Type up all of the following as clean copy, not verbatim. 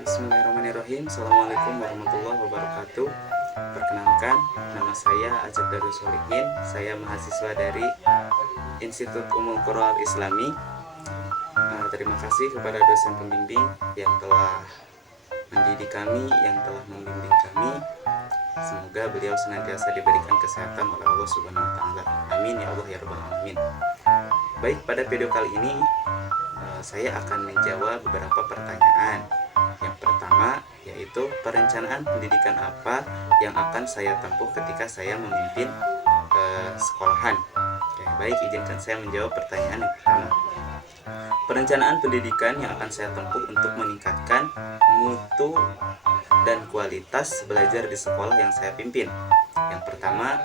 Bismillahirrahmanirrahim. Assalamualaikum warahmatullahi wabarakatuh. Perkenalkan, nama saya Ajat Darus Solihin. Saya mahasiswa dari Institut Ummul Qura Islami. Terima kasih kepada dosen pembimbing yang telah mendidik kami, yang telah membimbing kami. Semoga beliau senantiasa diberikan kesehatan oleh Allah Subhanahu wa taala. Amin ya Allah ya rabbal alamin. Baik, pada video kali ini saya akan menjawab beberapa pertanyaan. Yang pertama yaitu perencanaan pendidikan apa yang akan saya tempuh ketika saya memimpin sekolahan. Oke, baik, izinkan saya menjawab pertanyaan yang pertama. Perencanaan pendidikan yang akan saya tempuh untuk meningkatkan mutu dan kualitas belajar di sekolah yang saya pimpin. Yang pertama,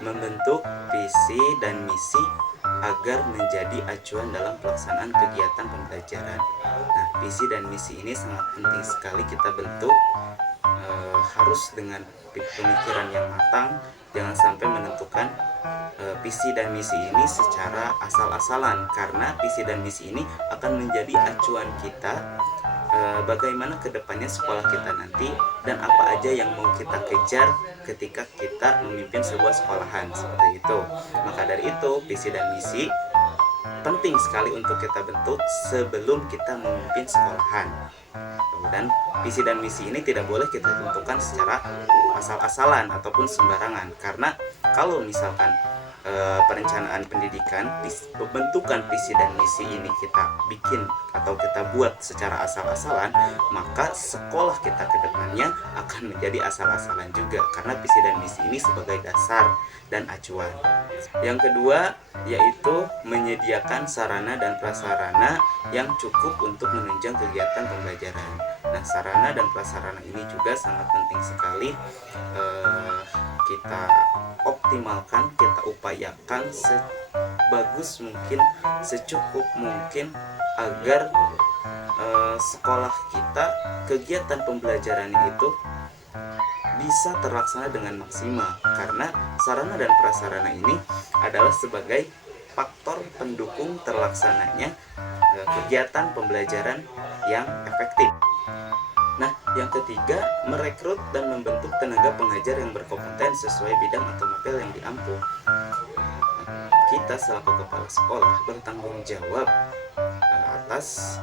membentuk visi dan misi agar menjadi acuan dalam pelaksanaan kegiatan pembelajaran. Nah, visi dan misi ini sangat penting sekali kita bentuk, harus dengan pemikiran yang matang. Jangan sampai menentukan visi dan misi ini secara asal-asalan, karena visi dan misi ini akan menjadi acuan kita bagaimana kedepannya sekolah kita nanti dan apa aja yang mau kita kejar ketika kita memimpin sebuah sekolahan seperti itu. Maka dari itu, visi dan misi penting sekali untuk kita bentuk sebelum kita memimpin sekolahan. Dan visi dan misi ini tidak boleh kita tentukan secara asal-asalan ataupun sembarangan, karena kalau misalkan perencanaan pendidikan, pembentukan visi dan misi ini kita bikin atau kita buat secara asal-asalan, maka sekolah kita ke depannya akan menjadi asal-asalan juga, karena visi dan misi ini sebagai dasar dan acuan. Yang kedua yaitu menyediakan sarana dan prasarana yang cukup untuk menunjang kegiatan pembelajaran. Nah, sarana dan prasarana ini juga sangat penting sekali kita optimalkan, kita upayakan sebagus mungkin, secukup mungkin agar sekolah kita, kegiatan pembelajaran itu bisa terlaksana dengan maksimal, karena sarana dan prasarana ini adalah sebagai faktor pendukung terlaksananya kegiatan pembelajaran yang efektif. Nah, yang ketiga, merekrut dan membentuk tenaga pengajar yang berkompeten sesuai bidang atau materi yang diampu. Kita selaku kepala sekolah bertanggung jawab atas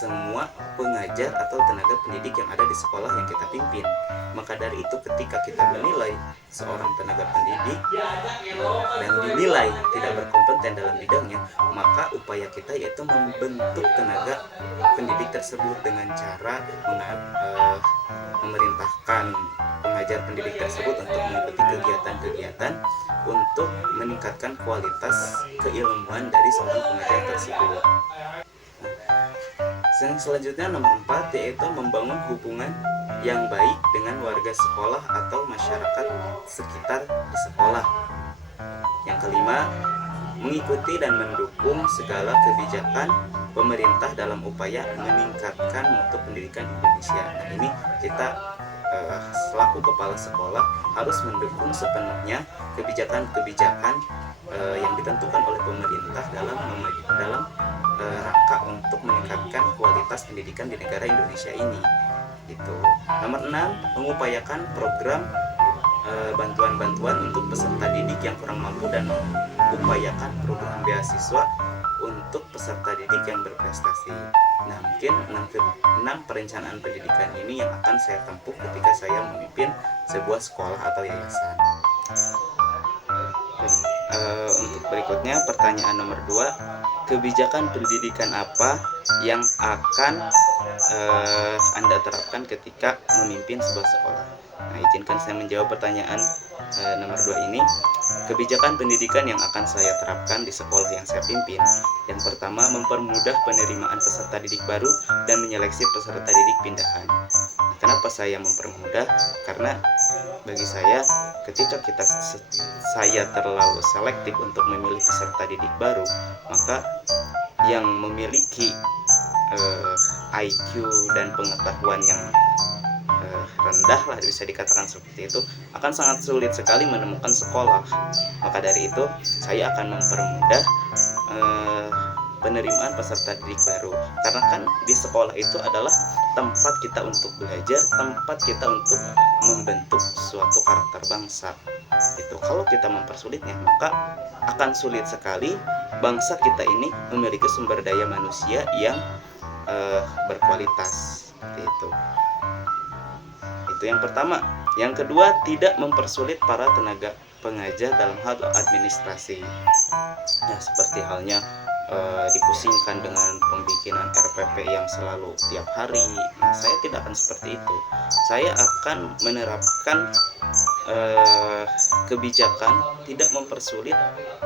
semua pengajar atau tenaga pendidik yang ada di sekolah yang kita pimpin. Maka dari itu, ketika kita menilai seorang tenaga pendidik dan dinilai tidak berkompeten dalam bidangnya, maka upaya kita yaitu membentuk tenaga pendidik tersebut dengan cara memerintahkan pengajar pendidik tersebut untuk mengikuti kegiatan-kegiatan untuk meningkatkan kualitas keilmuan dari seorang pengajar tersebut. Yang selanjutnya, nomor 4, yaitu membangun hubungan yang baik dengan warga sekolah atau masyarakat sekitar di sekolah. Yang kelima, mengikuti dan mendukung segala kebijakan pemerintah dalam upaya meningkatkan mutu pendidikan Indonesia. Nah, ini kita selaku kepala sekolah harus mendukung sepenuhnya kebijakan-kebijakan yang ditentukan oleh pemerintah dalam rangka untuk meningkatkan kualitas pendidikan di negara Indonesia ini. Gitu. Nomor 6, mengupayakan program bantuan-bantuan untuk peserta didik yang kurang mampu dan mengupayakan program beasiswa untuk peserta didik yang berprestasi. Nah, mungkin 6 perencanaan pendidikan ini yang akan saya tempuh ketika saya memimpin sebuah sekolah atau yayasan. Untuk berikutnya, pertanyaan nomor 2, kebijakan pendidikan apa yang akan Anda terapkan ketika memimpin sebuah sekolah? Nah, izinkan saya menjawab pertanyaan nomor 2 ini. Kebijakan pendidikan yang akan saya terapkan di sekolah yang saya pimpin, yang pertama, mempermudah penerimaan peserta didik baru dan menyeleksi peserta didik pindahan. Nah, kenapa saya mempermudah? Karena bagi saya, ketika saya terlalu selektif untuk memilih peserta didik baru, maka yang memiliki IQ dan pengetahuan yang rendah lah, bisa dikatakan seperti itu, akan sangat sulit sekali menemukan sekolah. Maka dari itu, saya akan mempermudah penerimaan peserta didik baru. Karena kan di sekolah itu adalah tempat kita untuk belajar, tempat kita untuk membentuk suatu karakter bangsa. Itu kalau kita mempersulitnya, maka akan sulit sekali bangsa kita ini memiliki sumber daya manusia yang berkualitas. Seperti itu. Itu yang pertama. Yang kedua, tidak mempersulit para tenaga pengajar dalam hal administrasi. Nah, seperti halnya dipusingkan dengan pembikinan RPP yang selalu tiap hari. Nah, saya tidak akan seperti itu. Saya akan menerapkan kebijakan tidak mempersulit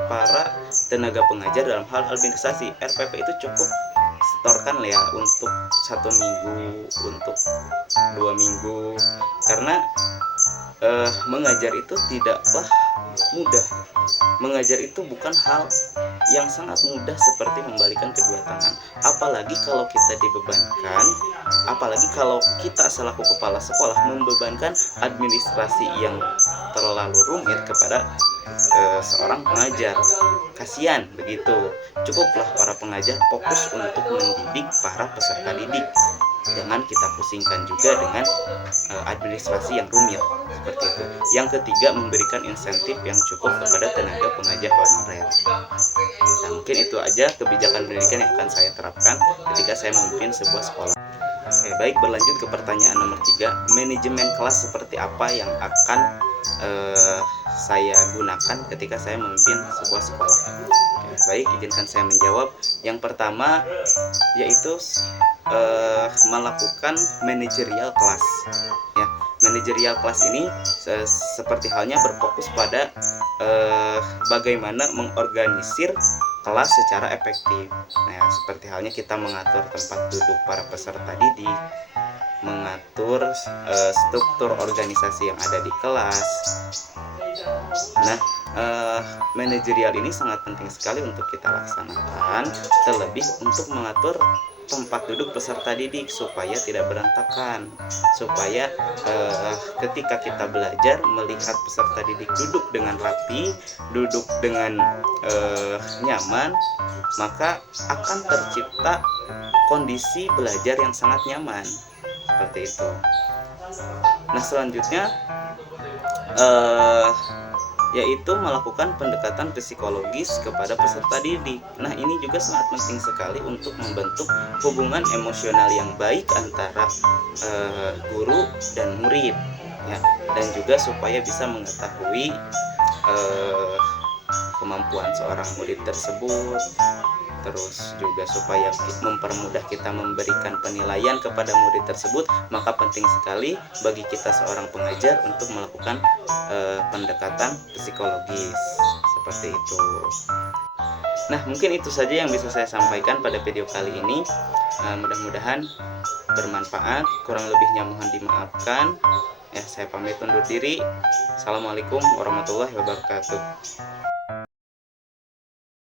para tenaga pengajar dalam hal administrasi. RPP itu cukup setorkan ya untuk 1 minggu, untuk 2 minggu, karena mengajar itu tidaklah mudah. Mengajar itu bukan hal yang sangat mudah seperti membalikan kedua tangan. Apalagi kalau kita dibebankan, apalagi kalau kita selaku kepala sekolah membebankan administrasi yang terlalu rumit kepada seorang pengajar. Kasihan begitu. Cukuplah para pengajar fokus untuk mendidik para peserta didik. Jangan kita pusingkan juga dengan administrasi yang rumit seperti itu. Yang ketiga, memberikan insentif yang cukup kepada tenaga pengajar honorer. Nah, mungkin itu aja kebijakan pendidikan yang akan saya terapkan ketika saya memimpin sebuah sekolah. Oke, baik, berlanjut ke pertanyaan nomor 3. Manajemen kelas seperti apa yang akan saya gunakan ketika saya memimpin sebuah sekolah? Oke, baik, izinkan saya menjawab. Yang pertama yaitu melakukan manajerial kelas. Ya, manajerial kelas ini seperti halnya berfokus pada bagaimana mengorganisir kelas secara efektif. Nah, seperti halnya kita mengatur tempat duduk para peserta didik, mengatur struktur organisasi yang ada di kelas. Nah, manajerial ini sangat penting sekali untuk kita laksanakan, terlebih untuk mengatur tempat duduk peserta didik supaya tidak berantakan, supaya ketika kita belajar melihat peserta didik duduk dengan rapi, duduk dengan nyaman, maka akan tercipta kondisi belajar yang sangat nyaman. Seperti itu. Nah, selanjutnya yaitu melakukan pendekatan psikologis kepada peserta didik. Nah, ini juga sangat penting sekali untuk membentuk hubungan emosional yang baik antara guru dan murid, ya, dan juga supaya bisa mengetahui kemampuan seorang murid tersebut. Terus juga supaya mempermudah kita memberikan penilaian kepada murid tersebut, maka penting sekali bagi kita seorang pengajar untuk melakukan pendekatan psikologis seperti itu. Nah, mungkin itu saja yang bisa saya sampaikan pada video kali ini. Mudah-mudahan bermanfaat. Kurang lebihnya mohon dimaafkan. Ya, saya pamit undur diri. Assalamualaikum warahmatullahi wabarakatuh.